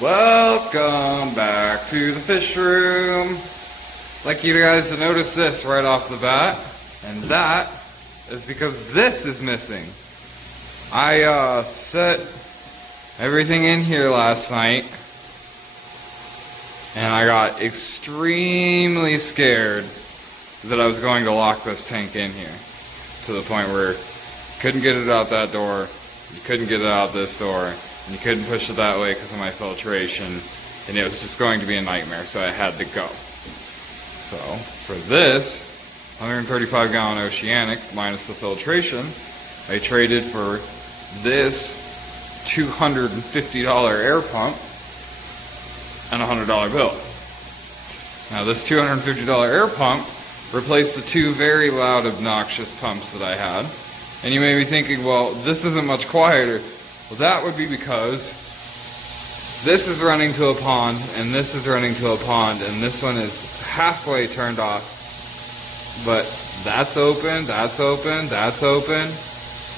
Welcome back to the fish room. I'd like you guys to notice this right off the bat, and that is because this is missing. I set everything in here last night, and I got extremely scared that I was going to lock this tank in here to the point where you couldn't get it out that door, you couldn't get it out this door, and you couldn't push it that way because of my filtration, and it was just going to be a nightmare, so I had to go. So for this 135 gallon Oceanic minus the filtration, I traded for this $250 air pump and a $100 bill. Now this $250 air pump replaced the two very loud, obnoxious pumps that I had. And you may be thinking, well, this isn't much quieter. Well, that would be because this is running to a pond, and this is running to a pond, and this one is halfway turned off. But that's open, that's open, that's open.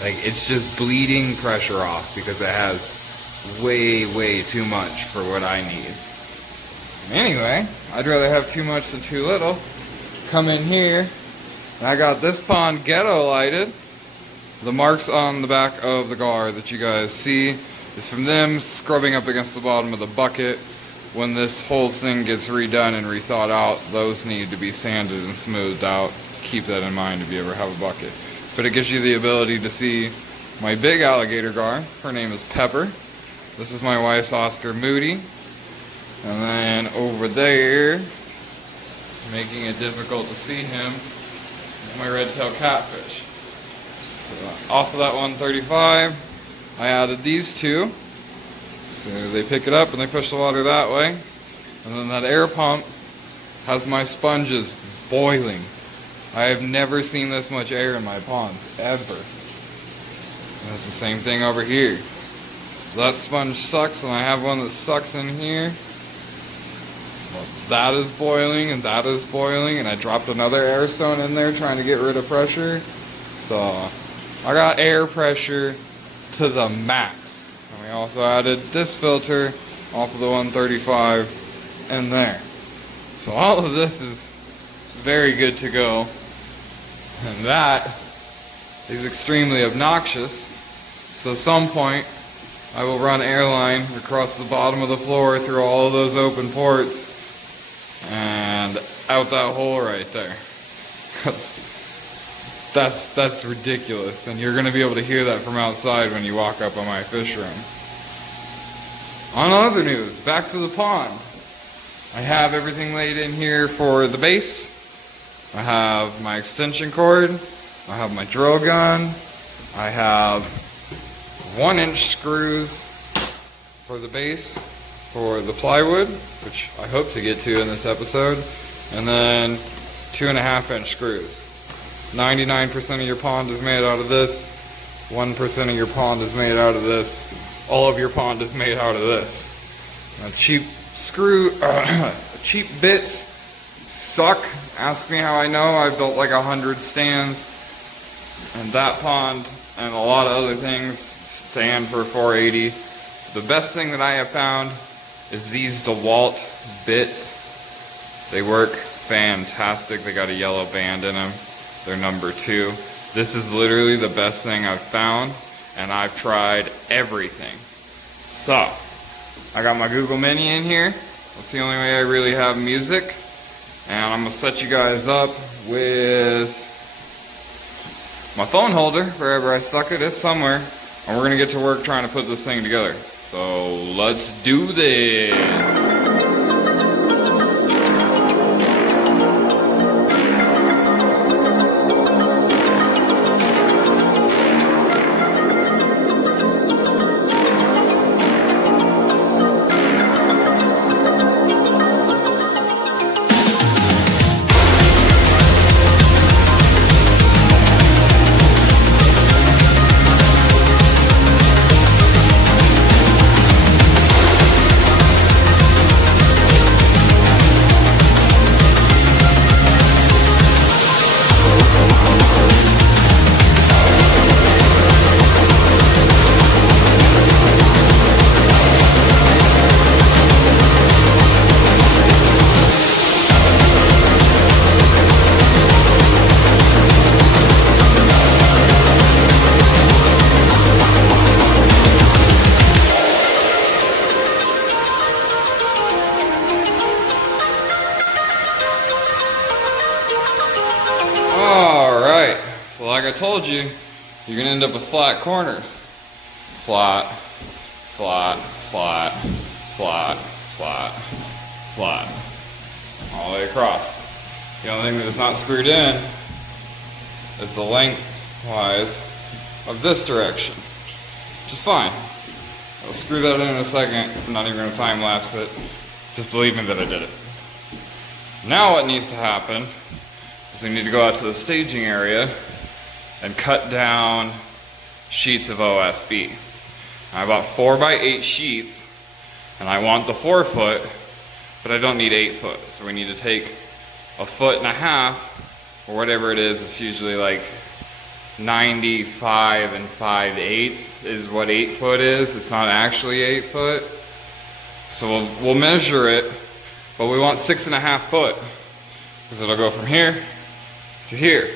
Like, it's just bleeding pressure off because it has way, way too much for what I need. Anyway, I'd rather have too much than too little. Come in here, and I got this pond ghetto lighted. The marks on the back of the gar that you guys see is from them scrubbing up against the bottom of the bucket. When this whole thing gets redone and rethought out, those need to be sanded and smoothed out. Keep that in mind if you ever have a bucket. But it gives you the ability to see my big alligator gar. Her name is Pepper. This is my wife's Oscar Moody. And then over there, making it difficult to see him, is my red-tailed catfish. So off of that 135, I added these two. So they pick it up and they push the water that way. And then that air pump has my sponges boiling. I have never seen this much air in my ponds, ever. And it's the same thing over here. That sponge sucks, and I have one that sucks in here. Well, that is boiling, and that is boiling, and I dropped another air stone in there trying to get rid of pressure. So I got air pressure to the max. And we also added this filter off of the 135 in there. So all of this is very good to go. And that is extremely obnoxious. So at some point, I will run airline across the bottom of the floor through all of those open ports and out that hole right there. That's ridiculous, and you're going to be able to hear that from outside when you walk up on my fish room. On other news, back to the pond. I have everything laid in here for the base. I have my extension cord. I have my drill gun. I have 1-inch screws for the base for the plywood, which I hope to get to in this episode, and then 2.5-inch screws. 99% of your pond is made out of this. 1% of your pond is made out of this. All of your pond is made out of this. Now, cheap bits suck. Ask me how I know. I built like 100 stands, and that pond and a lot of other things stand for $480. The best thing that I have found is these DeWalt bits. They work fantastic. They got a yellow band in them. They're number 2. This is literally the best thing I've found, and I've tried everything. So, I got my Google Mini in here. That's the only way I really have music. And I'm going to set you guys up with my phone holder, wherever I stuck it, it's somewhere. And we're going to get to work trying to put this thing together. So, let's do this. you, you're gonna end up with flat corners. Flat, flat, flat, flat, flat, flat. All the way across. The only thing that is not screwed in is the lengthwise of this direction, which is fine. I'll screw that in a second. I'm not even going to time lapse it. Just believe me that I did it. Now what needs to happen is we need to go out to the staging area and cut down sheets of OSB. I bought 4x8 sheets, and I want the 4 foot, but I don't need 8 foot. So we need to take 1.5 foot, or whatever it is. It's usually like 95 5/8 is what 8 foot is. It's not actually 8 foot. So we'll measure it, but we want 6.5 foot, because it'll go from here to here.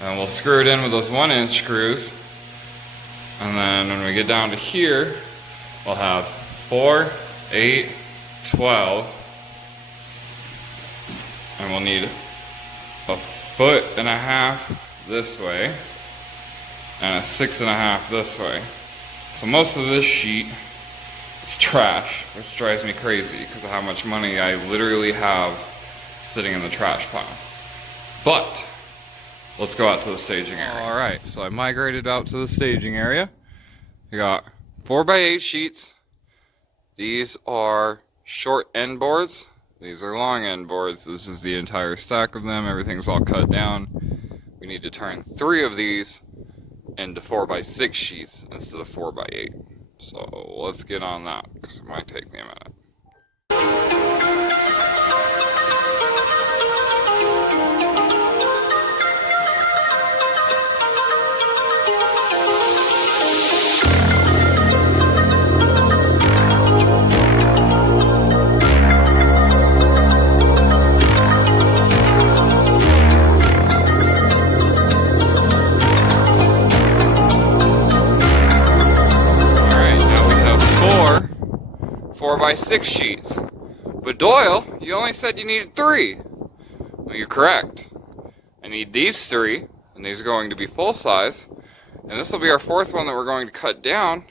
And we'll screw it in with those 1-inch screws. And then when we get down to here, we'll have 4, 8, 12. And we'll need 1.5 foot this way and 6.5 this way. So most of this sheet is trash, which drives me crazy because of how much money I literally have sitting in the trash pile. But let's go out to the staging area. Alright, so I migrated out to the staging area. We got 4x8 sheets. These are short end boards. These are long end boards. This is the entire stack of them. Everything's all cut down. We need to turn 3 of these into 4x6 sheets instead of 4x8. So let's get on that, because it might take me a minute. By 6 sheets. But Doyle, you only said you needed 3. Well, you're correct. I need these 3, and these are going to be full size. And this will be our 4th one that we're going to cut down.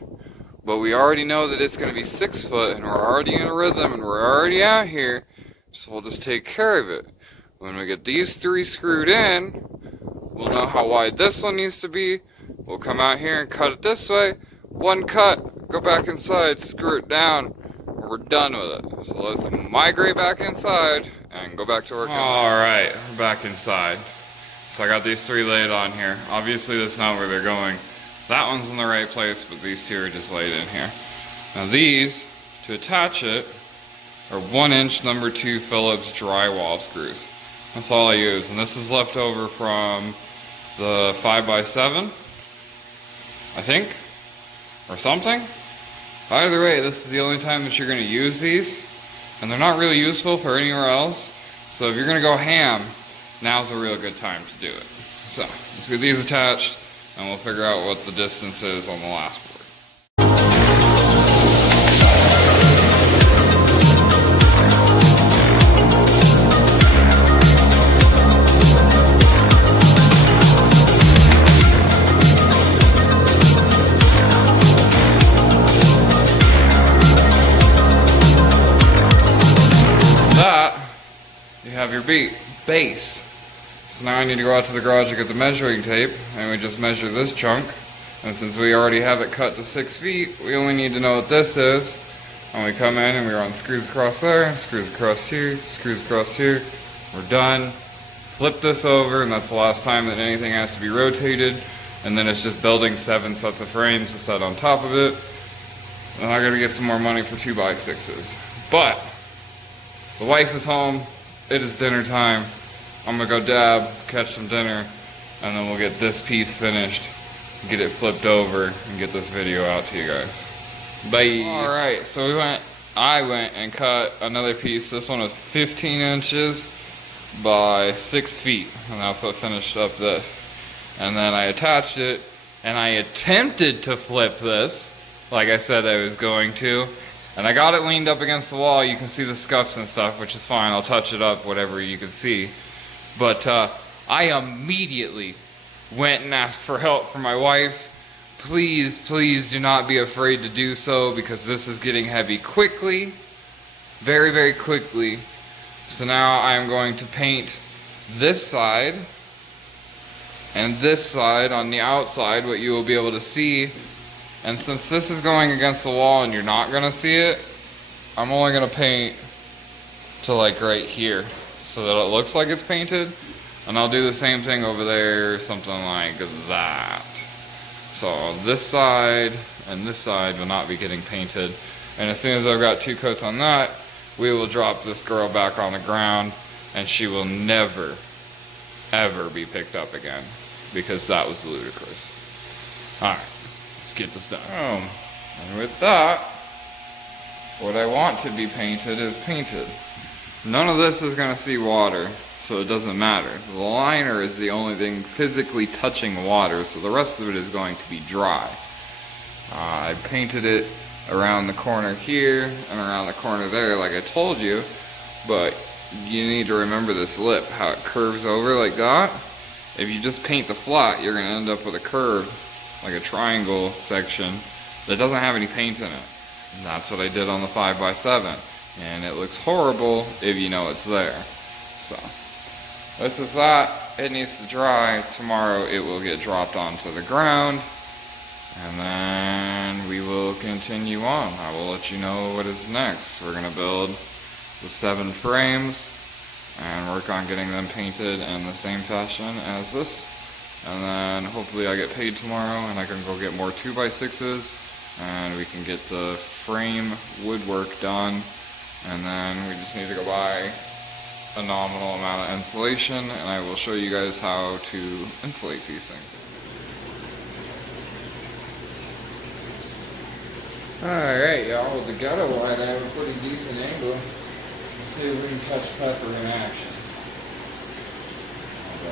But we already know that it's going to be 6 foot, and we're already in a rhythm, and we're already out here. So we'll just take care of it. When we get these 3 screwed in, we'll know how wide this one needs to be. We'll come out here and cut it this way. 1 cut, go back inside, screw it down. We're done with it. So let's migrate back inside and go back to work. Alright, we're back inside. So I got these 3 laid on here. Obviously that's not where they're going. That one's in the right place, but these 2 are just laid in here. Now these, to attach it, are 1-inch number 2 Phillips drywall screws. That's all I use. And this is left over from the 5x7, I think, or something. Either way, this is the only time that you're going to use these, and they're not really useful for anywhere else. So if you're going to go ham, now's a real good time to do it. So let's get these attached, and we'll figure out what the distance is on the last board. Have your base. So now I need to go out to the garage and get the measuring tape, and we just measure this chunk. And since we already have it cut to 6 feet, we only need to know what this is. And we come in and we run screws across there, screws across here, screws across here. We're done. Flip this over, and that's the last time that anything has to be rotated. And then it's just building 7 sets of frames to set on top of it. And I gotta get some more money for 2x6s. But the wife is home. It is dinner time. I'm gonna go dab, catch some dinner, and then we'll get this piece finished, get it flipped over, and get this video out to you guys. Bye. Alright, so I went and cut another piece. This one was 15 inches by 6 feet, and that's what finished up this. And then I attached it, and I attempted to flip this, like I said I was going to. And I got it leaned up against the wall. You can see the scuffs and stuff, which is fine. I'll touch it up, whatever you can see. But I immediately went and asked for help from my wife. Please, please do not be afraid to do so, because this is getting heavy quickly. Very, very quickly. So now I am going to paint this side and this side on the outside, what you will be able to see. And since this is going against the wall and you're not going to see it, I'm only going to paint to like right here so that it looks like it's painted. And I'll do the same thing over there, something like that. So this side and this side will not be getting painted. And as soon as I've got 2 coats on that, we will drop this girl back on the ground, and she will never, ever be picked up again, because that was ludicrous. Alright, let's get this done. And with that, what I want to be painted is painted. None of this is going to see water, so it doesn't matter. The liner is the only thing physically touching water, so the rest of it is going to be dry. I painted it around the corner here and around the corner there like I told you, but you need to remember this lip, how it curves over like that. If you just paint the flat, you're going to end up with a curve, like a triangle section that doesn't have any paint in it. And that's what I did on the 5x7, and it looks horrible if you know it's there. So this is that. It needs to dry. Tomorrow it will get dropped onto the ground, and then we will continue on. I will let you know what is next. We're going to build the 7 frames and work on getting them painted in the same fashion as this. And then hopefully I get paid tomorrow and I can go get more 2x6s and we can get the frame woodwork done. And then we just need to go buy a nominal amount of insulation, and I will show you guys how to insulate these things. Alright, y'all, with the ghetto light I have a pretty decent angle. Let's see if we can catch Pepper in action. I'll go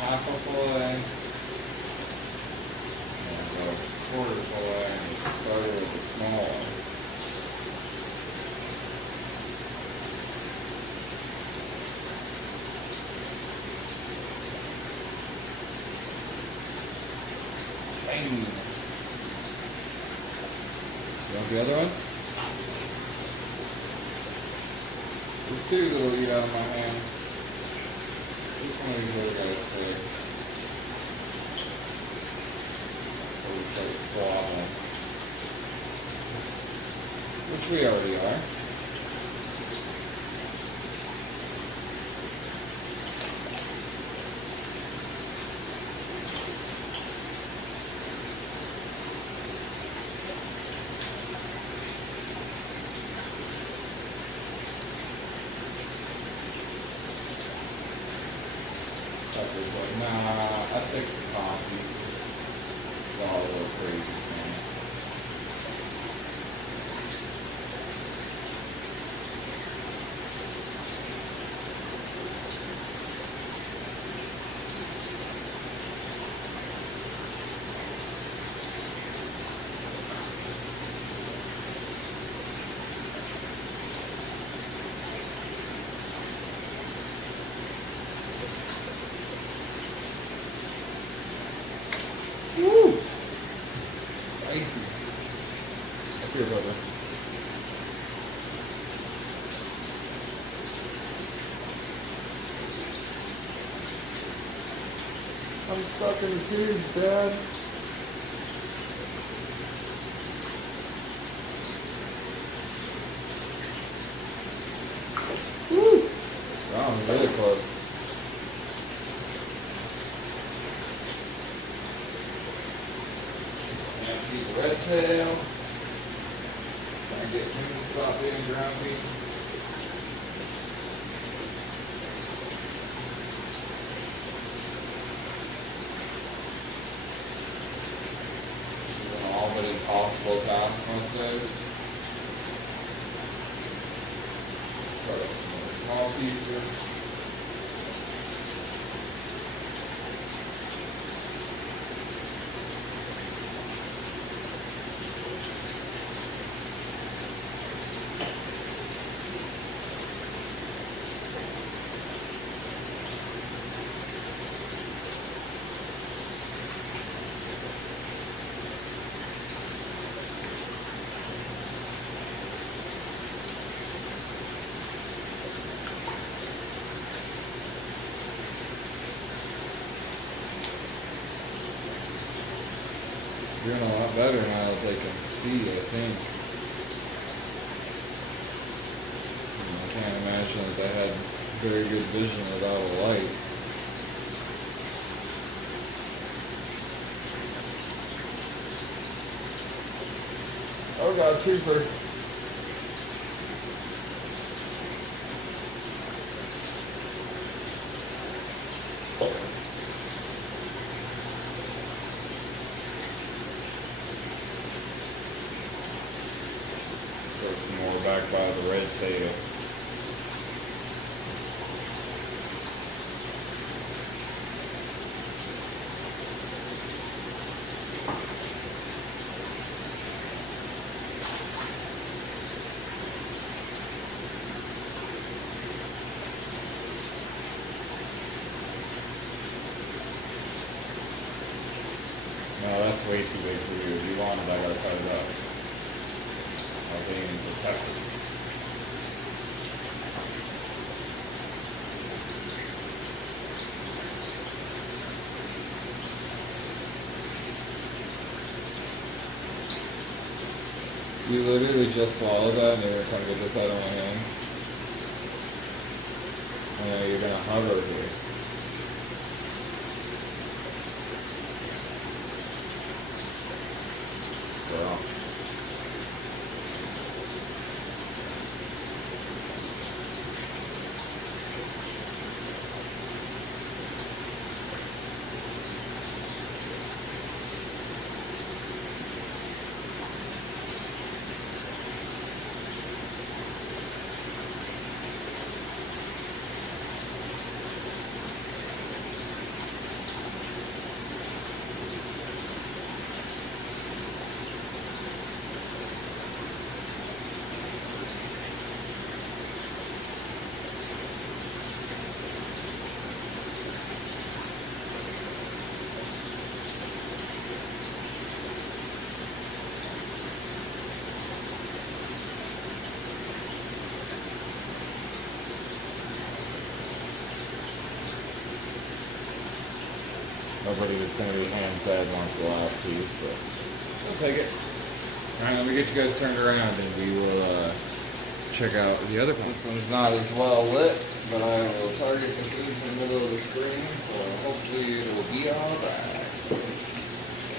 half a fillet, and I'll go quarter fillet, and start with the small one. Bang! You want the other one? There's 2 that'll eat out of my hand. Which one of these other guys here? Or we start squabbling. Which we already are. Pepper's like, nah, I fixed the coffee. It's all a little crazy, man. Woo! Spicy. Up here, brother. I'm stuck in the tubes, Dad. Woo! That was really close. Red tail. Trying to get him to stop being grumpy. This is an all but impossible task most days. Cut up some more small pieces. Doing a lot better now that they can see, I think. I can't imagine that they had very good vision without a light. Oh god, twofer. Throw some more back by the red tail. No, that's way too big for you. If you want it, I gotta cut it up. I'll be even protected. You literally just swallowed that and you're gonna come get this out of my hand. I know you're gonna hover here. Well. Nobody that's going to be hand-fed wants the last piece, but we'll take it. Alright, let me get you guys turned around and we will check out the other one. This one's not as well lit, but I will target the food in the middle of the screen, so hopefully it'll be alright.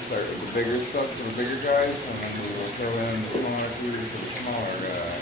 Start with the bigger stuff for the bigger guys, and then we will throw in the smaller food for the smaller guys.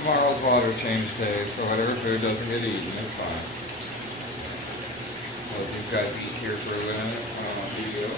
tomorrow's water change day, so whatever food doesn't get eaten is fine. I'll let these guys eat here for a minute on video.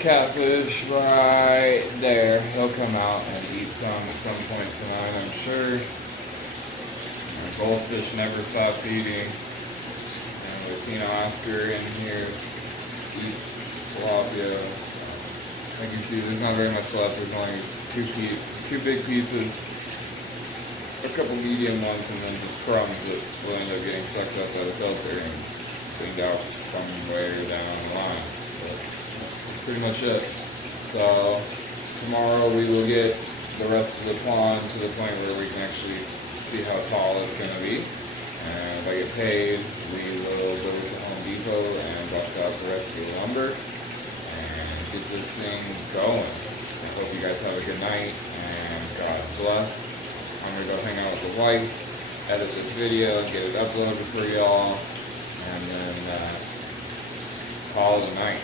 Catfish right there. He'll come out and eat some at some point tonight, I'm sure. Our goldfish never stops eating. And Latino Oscar in here eats tilapia. Like you see, there's not very much left. There's only two big pieces, a couple medium ones, and then just crumbs that will end up getting sucked up by the filter and cleaned out somewhere down the line. Pretty much it. So tomorrow we will get the rest of the pond to the point where we can actually see how tall it's going to be. And if I get paid, we will go to Home Depot and bust out the rest of the lumber and get this thing going. I hope you guys have a good night and God bless. I'm going to go hang out with the wife, edit this video, get it uploaded for y'all, and then call it a night.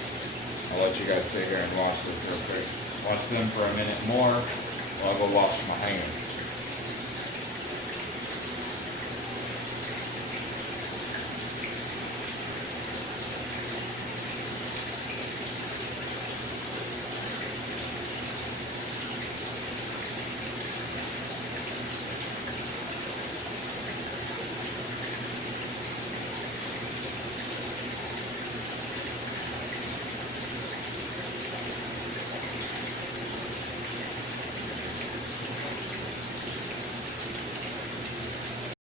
I'll let you guys sit here and watch this real quick. Watch them for a minute more while I go wash my hands.